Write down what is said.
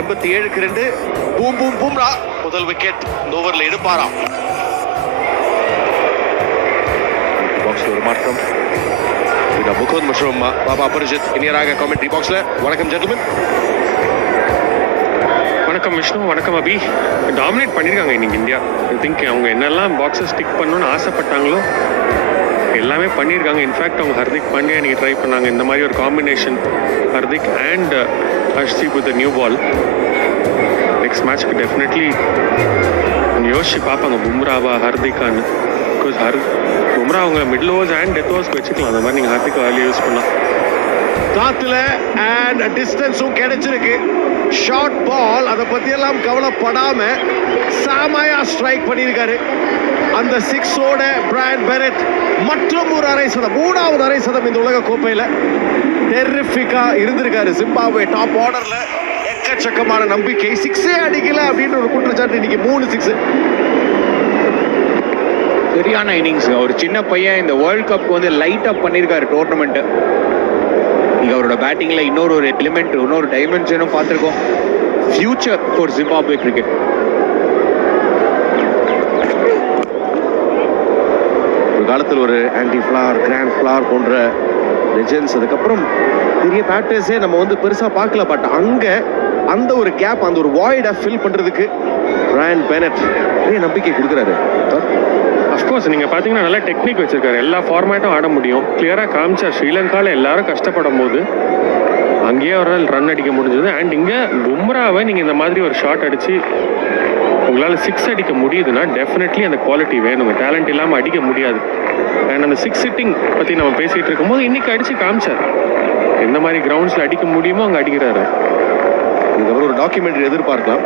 87க்கு 2. Boom boom Bumrah முதல் wicket இந்த ஓவர்ல எடுப்பாராம். பாக்ஸ்ல ஒரு மாற்றம். இது முகமது மஷ்ரூம் பாபா அபரிஜித் இனியராக காமெண்ட்ரி பாக்ஸ்ல. வணக்கம் ஜென்டில்மேன். வணக்கம் விஷ்ணு, வணக்கம் அபி. டாமினேட் பண்ணியிருக்காங்க இன்னைக்கு இந்தியா. ஐ திங்க் அவங்க என்னெல்லாம் பாக்ஸை ஸ்டிக் பண்ணணும்னு ஆசைப்பட்டாங்களோ எல்லாமே பண்ணியிருக்காங்க. இன்ஃபேக்ட் அவங்க ஹர்திக் பாண்டியா இன்னைக்கு ட்ரை பண்ணாங்க. இந்த மாதிரி ஒரு combination Hardik and Harshdeep with new ball. Next மேட்ச்க்கு டெஃபினெட்லி யோசிச்சு பார்ப்பாங்க பும்ராவா ஹர்திக்கான்னு. பிகாஸ் பும்ரா அவங்க மிடில் ஓவர்ஸ் அண்ட் டெத் ஓவர்ஸ்க்கு வச்சுக்கலாம். அந்த மாதிரி நீங்கள் ஹர்திக் வேல்யூ யூஸ் பண்ணலாம். காத்துல அண்ட் டிஸ்டன்ஸும் கிடைச்சிருக்கு. ஷார்ட் பால், அதை பற்றியெல்லாம் கவலைப்படாம சாமையா ஸ்ட்ரைக் பண்ணியிருக்காரு. அந்த 6ஓட பிரையன் பெனட் மற்றும் ஒரு அரை சதம், 3வது அரை சதம் இந்த உலக கோப்பையில். டெரிஃபிக்கா இருந்திருக்காரு ஜிம்பாப்வே டாப் ஆர்டர்ல. எக்கச்சக்கமான நம்பிக்கை. 6ஏ அடிக்கல அப்படின்ற ஒரு குற்றச்சாட்டு. இன்னைக்கு 3 6. சரியான இன்னிங்ஸ். ஒரு சின்ன பையன் இந்த வேர்ல்ட் கப் வந்து லைட் அப் பண்ணியிருக்காரு டோர்னமெண்ட். இங்க அவரோட பேட்டிங்ல இன்னொரு எலிமெண்ட், இன்னொரு டைமென்ஷனும் பார்த்துருக்கோம். Future for Zimbabwe cricket. ஒரு காலத்தில் ஒரு ஆன்டி ஃபிளார், கிராண்ட் ஃபிளார் போன்ற லெஜெண்ட்ஸ், அதுக்கப்புறம் பெரிய பேட்டர்ஸே நம்ம வந்து பெருசா பார்க்கல. பட் அங்க அந்த ஒரு கேப், அந்த ஒரு வாய்டை ஃபில் பண்றதுக்கு பிரையன் பெனட் நிறைய நம்பிக்கை கொடுக்குறாரு. அஃப்கோர்ஸ் நீங்கள் பார்த்தீங்கன்னா நல்லா டெக்னிக் வச்சிருக்காரு. எல்லா ஃபார்மேட்டும் ஆட முடியும். கிளியராக காமிச்சார். ஸ்ரீலங்காவில் எல்லாரும் கஷ்டப்படும் போது அங்கேயே அவரால் ரன் அடிக்க முடிஞ்சது. அண்ட் இங்கே பும்ராவை நீங்கள் இந்த மாதிரி ஒரு ஷாட் அடித்து உங்களால் 6 அடிக்க முடியுதுன்னா டெஃபினெட்லி அந்த குவாலிட்டி வேணுங்க. டேலண்ட் இல்லாமல் அடிக்க முடியாது. அண்ட் அந்த 6 சிட்டிங் பற்றி நம்ம பேசிகிட்டு இருக்கும்போது இன்னைக்கு அடித்து காமிச்சார். எந்த மாதிரி கிரவுண்ட்ஸில் அடிக்க முடியுமோ அங்கே அடிக்கிறாரு. இதுக்கப்புறம் ஒரு டாக்குமெண்ட்ரி எதிர்பார்க்கலாம்.